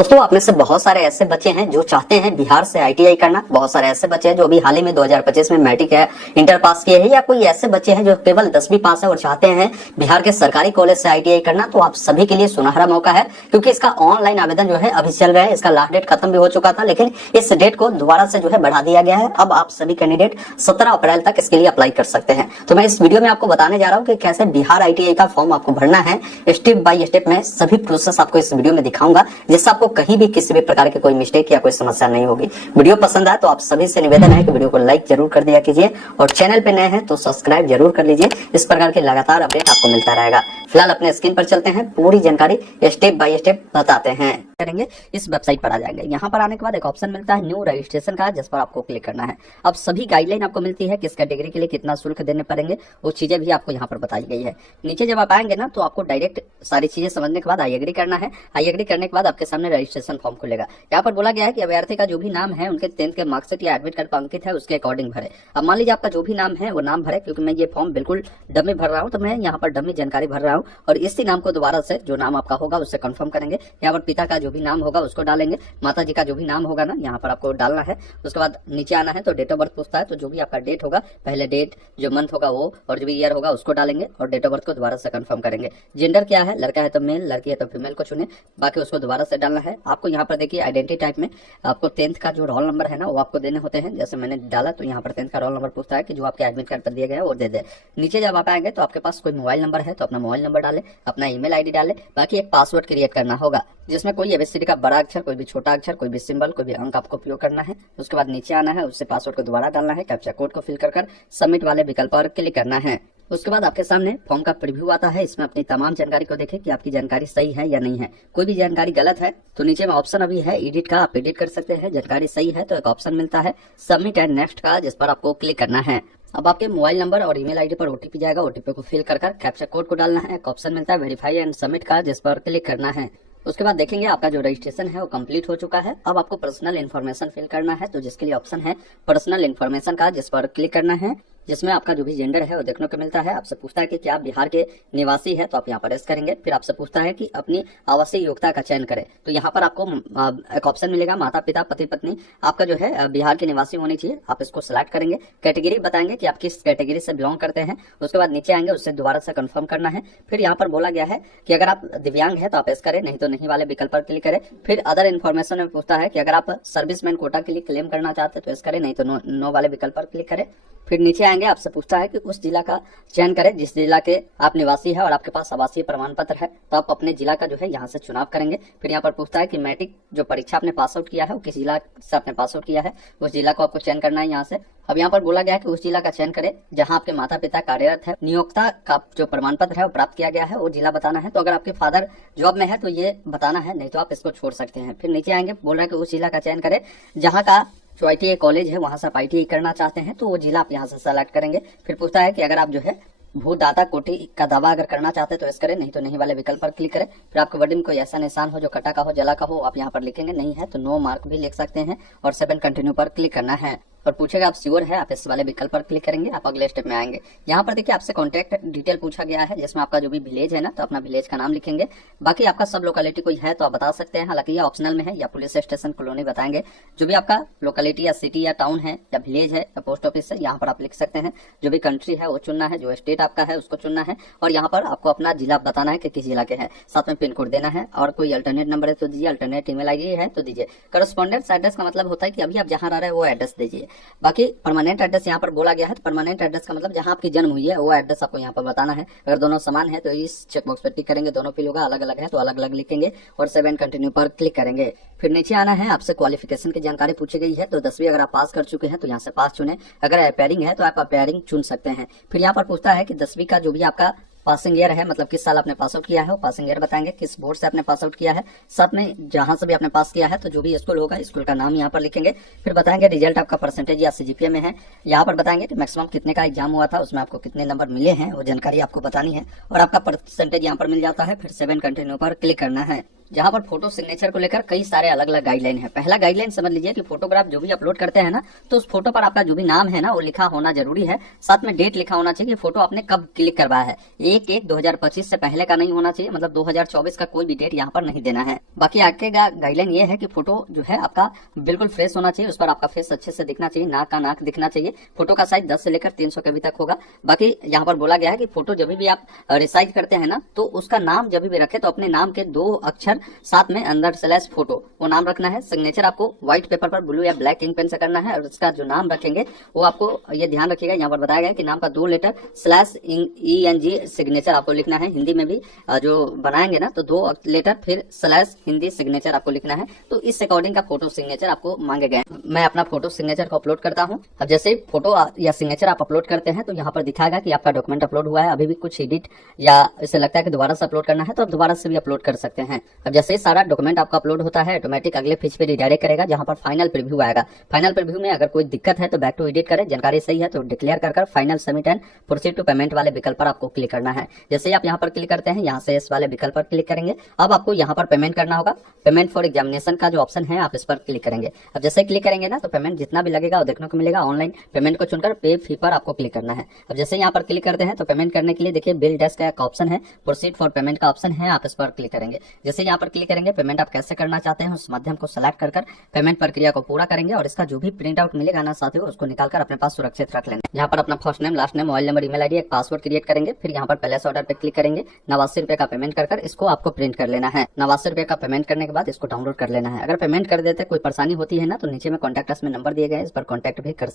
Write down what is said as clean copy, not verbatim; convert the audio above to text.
दोस्तों, आप में से बहुत सारे ऐसे बच्चे हैं जो चाहते हैं बिहार से आईटीआई करना। बहुत सारे ऐसे बच्चे हैं जो अभी हाल ही में 2025 में मैट्रिक है, इंटर पास किए हैं, या कोई ऐसे बच्चे हैं जो केवल 10वीं पास है और चाहते हैं बिहार के सरकारी कॉलेज से आईटीआई करना। तो आप सभी के लिए सुनहरा मौका है, क्योंकि इसका ऑनलाइन आवेदन जो है अभी चल रहा है। इसका लास्ट डेट खत्म भी हो चुका था, लेकिन इस डेट को दोबारा से जो है बढ़ा दिया गया है। अब आप सभी कैंडिडेट 17 अप्रैल तक इसके लिए अप्लाई कर सकते हैं। तो मैं इस वीडियो में आपको बताने जा रहा हूँ कि कैसे बिहार आईटीआई का फॉर्म आपको भरना है। स्टेप बाय स्टेप मैं सभी प्रोसेस आपको इस वीडियो में दिखाऊंगा, जिससे आपको कहीं भी किसी भी प्रकार की कोई मिस्टेक या कोई समस्या नहीं होगी। वीडियो पसंद आए तो आप सभी से निवेदन है कि वीडियो को लाइक जरूर कर दिया कीजिए, और चैनल पे नए हैं तो सब्सक्राइब जरूर कर लीजिए। इस प्रकार के लगातार अपडेट आपको मिलता रहेगा। फिलहाल अपने स्क्रीन पर चलते हैं, पूरी जानकारी स्टेप बाय स्टेप बताते हैं। करेंगे इस वेबसाइट पर आ जाएंगे। यहाँ पर आने के बाद एक ऑप्शन मिलता है न्यू रजिस्ट्रेशन का, जिस पर आपको क्लिक करना है। अब सभी गाइडलाइन आपको मिलती है, किस कैटेगरी के लिए कितना शुल्क देने पड़ेंगे, वो चीजें भी आपको यहाँ पर बताई गई है। नीचे जब आप आएंगे ना, तो आपको डायरेक्ट सारी चीजें समझने के बाद आई एग्री करना है। आई एग्री करने के बाद आपके सामने रजिस्ट्रेशन फॉर्म खुलेगा। यहाँ पर बोला गया है कि अभ्यर्थी का जो भी नाम है उनके 10th के मार्कशीट या एडमिट कार्ड पर अंकित है, उसके अकॉर्डिंग भरे। अब मान लीजिए आपका जो भी नाम है वो नाम भरे, क्योंकि मैं ये फॉर्म बिल्कुल डमी भर रहा हूँ, तो मैं यहाँ पर डमी जानकारी भर रहा हूँ, और इसी नाम को दोबारा से जो नाम आपका होगा उससे कंफर्म करेंगे। यहाँ पर पिता का जो भी नाम होगा उसको डालेंगे, माता जी का जो भी नाम होगा ना यहाँ पर आपको डालना है। उसके बाद नीचे आना है तो डेट ऑफ बर्थ पूछता है, तो जो भी आपका डेट होगा, पहले डेट, जो मंथ होगा वो, और जो भी ईयर होगा उसको डालेंगे, और डेट ऑफ बर्थ को दोबारा से कंफर्म करेंगे। जेंडर क्या है, लड़का है तो मेल, लड़की है तो फीमेल को चुने, बाकी उसको दोबारा से डालना है। आपको यहाँ पर देखिए आइडेंटिटी टाइप में आपको 10th का जो रोल नंबर है ना वो आपको देने होते हैं। जैसे मैंने डाला तो यहाँ पर 10th का रोल नंबर पूछता है कि जो आपके एडमिट कार्ड पर दिया गया है वो दे दे। नीचे जब आप आएंगे तो आपके पास कोई मोबाइल नंबर है तो अपना मोबाइल नंबर डाले, अपना ईमेल आईडी डाले, बाकी एक पासवर्ड क्रिएट करना होगा, जिसमें कोई एबीसीडी का बड़ा अक्षर, कोई भी छोटा अक्षर, कोई भी सिंबल, कोई भी अंक आपको उपयोग करना है। उसके बाद नीचे आना है, उससे पासवर्ड को दोबारा डालना है, कैप्चा कोड को फिल कर सबमिट वाले विकल्प पर क्लिक करना है। उसके बाद आपके सामने फॉर्म का प्रीव्यू आता है। इसमें अपनी तमाम जानकारी को देखें कि आपकी जानकारी सही है या नहीं है। कोई भी जानकारी गलत है तो नीचे में ऑप्शन अभी है एडिट का, आप एडिट कर सकते हैं। जानकारी सही है तो एक ऑप्शन मिलता है सबमिट एंड नेक्स्ट का, जिस पर आपको क्लिक करना है। अब आपके मोबाइल नंबर और ईमेल आईडी पर ओटीपी जाएगा, ओटीपी को फिल कर कैप्चा कोड को डालना है। एक ऑप्शन मिलता है वेरीफाई एंड सबमिट का, जिस पर क्लिक करना है। उसके बाद देखेंगे आपका जो रजिस्ट्रेशन है वो कंप्लीट हो चुका है। अब आपको पर्सनल इन्फॉर्मेशन फिल करना है, तो जिसके लिए ऑप्शन है पर्सनल इन्फॉर्मेशन का, जिस पर क्लिक करना है। जिसमें आपका जो भी जेंडर है वो देखने को मिलता है। आपसे पूछता है कि क्या आप बिहार के निवासी है, तो आप यहाँ पर एस करेंगे। फिर आपसे पूछता है कि अपनी आवासीय योग्यता का चयन करें, तो यहाँ पर आपको एक ऑप्शन मिलेगा माता पिता पति पत्नी, आपका जो है बिहार के निवासी होनी चाहिए, आप इसको सिलेक्ट करेंगे। कैटेगरी बताएंगे कि आप किस कैटेगरी से बिलोंग करते हैं। उसके बाद नीचे आएंगे, उससे दोबारा से कंफर्म करना है। फिर यहाँ पर बोला गया है कि अगर आप दिव्यांग है तो आप एस करें, नहीं तो नहीं वाले विकल्प पर क्लिक करें। फिर अदर इन्फॉर्मेशन में पूछता है कि अगर आप सर्विसमैन कोटा के लिए क्लेम करना चाहते हैं तो एस करें, नहीं तो नो वाले विकल्प पर क्लिक करें। फिर नीचे आएंगे, आपसे पूछता है कि उस जिला का चयन करें जिस जिला के आप निवासी है और आपके पास आवासीय प्रमाण पत्र है, तो आप अपने जिला का जो है यहाँ से चुनाव करेंगे। फिर यहाँ पर पूछता है कि मैट्रिक जो परीक्षा आपने पास आउट किया है वो किस जिला से आपने पास आउट किया है, उस जिला को आपको चयन करना है यहाँ से। अब यहाँ पर बोला गया है कि उस जिला का चयन करें जहाँ आपके माता पिता कार्यरत है, नियोक्ता का जो प्रमाण पत्र है वो प्राप्त किया गया है, वो जिला बताना है। तो अगर आपके फादर जॉब में है तो ये बताना है, नहीं तो आप इसको छोड़ सकते हैं। फिर नीचे आएंगे, बोल रहा है कि उस जिला का चयन करें जहाँ का जो आईटीआई कॉलेज है वहां से आप आईटीआई करना चाहते हैं, तो वो जिला आप यहाँ से सेलेक्ट करेंगे। फिर पूछता है कि अगर आप जो है भूदाता कोटि का दावा अगर करना चाहते हैं तो इस करें, नहीं तो नहीं वाले विकल्प पर क्लिक करें। फिर आपके वर्डिंग कोई ऐसा निशान हो जो कटा का हो, जला का हो, आप यहाँ पर लिखेंगे, नहीं है तो नो मार्क भी लिख सकते हैं, और 7 कंटिन्यू पर क्लिक करना है। और पूछेगा आप श्योर है, आप इस वाले विकल्प पर क्लिक करेंगे, आप अगले स्टेप में आएंगे। यहाँ पर देखिए आपसे कॉन्टैक्ट डिटेल पूछा गया है, जिसमें आपका जो भी विलेज है ना तो अपना विलेज का नाम लिखेंगे। बाकी आपका सब लोकेलिटी कोई है तो आप बता सकते हैं, हालांकि ये ऑप्शनल में है, या पुलिस स्टेशन कॉलोनी बताएंगे। जो भी आपका लोकेलिटी या सिटी या टाउन है या विलेज है या पोस्ट ऑफिस है, यहाँ पर आप लिख सकते हैं। जो भी कंट्री है वो चुनना है, जो स्टेट आपका है उसको चुनना है, और यहाँ पर आपको अपना जिला बताना है कि किस जिला के हैं, साथ में पिन कोड देना है। और कोई अल्टरनेट नंबर है तो दीजिए, अल्टरनेट ईमेल आईडी है तो दीजिए। करस्पॉन्डेंस एड्रेस का मतलब होता है कि अभी आप जहाँ रह रहे हैं वो एड्रेस दीजिए। बाकी परमानेंट एड्रेस यहाँ पर बोला गया है, तो परमानेंट एड्रेस का मतलब जहाँ आपकी जन्म हुई है वो एड्रेस आपको यहाँ पर बताना है। अगर दोनों समान है तो इस चेकबॉक्स पर टिक करेंगे, दोनों फिल होगा। अलग अलग है तो अलग अलग लिखेंगे, और 7 कंटिन्यू पर क्लिक करेंगे। फिर नीचे आना है, आपसे क्वालिफिकेशन की जानकारी पूछी गई है, तो 10वीं अगर आप पास कर चुके हैं तो यहाँ से पास चुने, अगर अपेयरिंग है तो आप अपेयरिंग चुन सकते हैं। फिर यहाँ पर पूछता है कि 10वीं का जो भी आपका पासिंग ईयर है, मतलब किस साल आपने पास आउट किया है, वो पासिंग ईयर बताएंगे, किस बोर्ड से आपने पास आउट किया है, साथ में जहां से भी आपने पास किया है तो जो भी स्कूल होगा स्कूल का नाम यहाँ पर लिखेंगे। फिर बताएंगे रिजल्ट आपका परसेंटेज या सीजीपीए में है, यहाँ पर बताएंगे कि मैक्सिमम कितने का एग्जाम हुआ था, उसमें आपको कितने नंबर मिले हैं वो जानकारी आपको बतानी है, और आपका परसेंटेज यहाँ पर मिल जाता है। फिर 7 कंटिन्यू पर क्लिक करना है। जहां पर फोटो सिग्नेचर को लेकर कई सारे अलग अलग गाइडलाइन है। पहला गाइडलाइन समझ लीजिए कि फोटोग्राफ जो भी अपलोड करते हैं ना, तो उस फोटो पर आपका जो भी नाम है ना वो लिखा होना जरूरी है, साथ में डेट लिखा होना चाहिए कि फोटो आपने कब क्लिक करवाया है। 1/1/2025 से पहले का नहीं होना चाहिए, मतलब 2024 का कोई भी डेट यहाँ पर नहीं देना है। बाकी आगे का गाइडलाइन ये है कि फोटो जो है आपका बिल्कुल फ्रेश होना चाहिए, उस पर आपका फेस अच्छे से दिखना चाहिए, नाक का नाक दिखना चाहिए। फोटो का साइज 10 से लेकर 300 के भी तक होगा। बाकी यहाँ पर बोला गया है कि फोटो जब भी आप रिसाइज करते हैं ना, तो उसका नाम जब भी रखे तो अपने नाम के 2 अक्षर साथ में अंदर स्लैश फोटो वो नाम रखना है। सिग्नेचर आपको व्हाइट पेपर पर ब्लू या ब्लैक इंक पेन से करना है, और इसका जो नाम रखेंगे वो आपको ये ध्यान रखिएगा, यहाँ पर बताया गया है कि नाम का 2 लेटर स्लैश ENG सिग्नेचर आपको लिखना है। हिंदी में भी जो बनाएंगे ना तो 2 लेटर फिर स्लैश हिंदी सिग्नेचर आपको लिखना है। तो इस अकॉर्डिंग का फोटो सिग्नेचर आपको मांगे गए। मैं अपना फोटो सिग्नेचर को अपलोड करता हूँ। अब जैसे ही फोटो या सिग्नेचर आप अपलोड करते हैं तो यहाँ पर दिखाएगा कि आपका डॉक्यूमेंट अपलोड हुआ है। अभी भी कुछ एडिट या इसे लगता है कि दोबारा से अपलोड करना है तो आप दोबारा से भी अपलोड कर सकते हैं। अब जैसे ही सारा डॉक्यूमेंट आपका अपलोड होता है, ऑटोमेटिक अगले पेज पे रिडायरेक्ट करेगा, जहां पर फाइनल प्रीव्यू आएगा। फाइनल प्रीव्यू में अगर कोई दिक्कत है तो बैक टू एडिट करें, जानकारी सही है तो डिक्लेयर कर final submit and proceed to payment वाले विकल्प पर आपको क्लिक करना है। जैसे ही आप यहाँ पर क्लिक करते हैं, यहाँ से इस वाले विकल्प पर क्लिक करेंगे। अब आपको यहाँ पर पेमेंट करना होगा। पेमेंट फॉर एग्जामिनेशन का जो ऑप्शन है आप इस पर क्लिक करेंगे। अब जैसे क्लिक करेंगे ना तो पेमेंट जितना भी लगेगा वो देखने को मिलेगा। ऑनलाइन पेमेंट को चुनकर पे फी पर आपको क्लिक करना है। अब जैसे यहाँ पर क्लिक करते हैं तो पेमेंट करने के लिए देखिए बिल डेस्क का एक ऑप्शन है, प्रोसीड फॉर पेमेंट का ऑप्शन है, आप इस पर क्लिक करेंगे। जैसे यहाँ पर क्लिक करेंगे, पेमेंट आप कैसे करना चाहते हैं उस माध्यम को सेलेक्ट कर पेमेंट प्रक्रिया को पूरा करेंगे, और इसका जो भी प्रिंट आउट मिलेगा ना साथियों उसको निकालकर अपने पास सुरक्षित रख लेंगे। यहाँ पर अपना first name, last name, mobile number, email ID, एक पासवर्ड क्रिएट करेंगे। फिर यहाँ पर प्लेस ऑर्डर पे क्लिक करेंगे। 89 रुपए का पेमेंट कर इसको आपको प्रिंट कर लेना है। 89 रुपए का पेमेंट करने के बाद इसको डाउनलोड कर लेना है। अगर पेमेंट कर देते कोई परेशानी होती है ना तो नीचे में कॉन्टैक्ट अस में नंबर दिए गए, इस पर कॉन्टैक्ट भी कर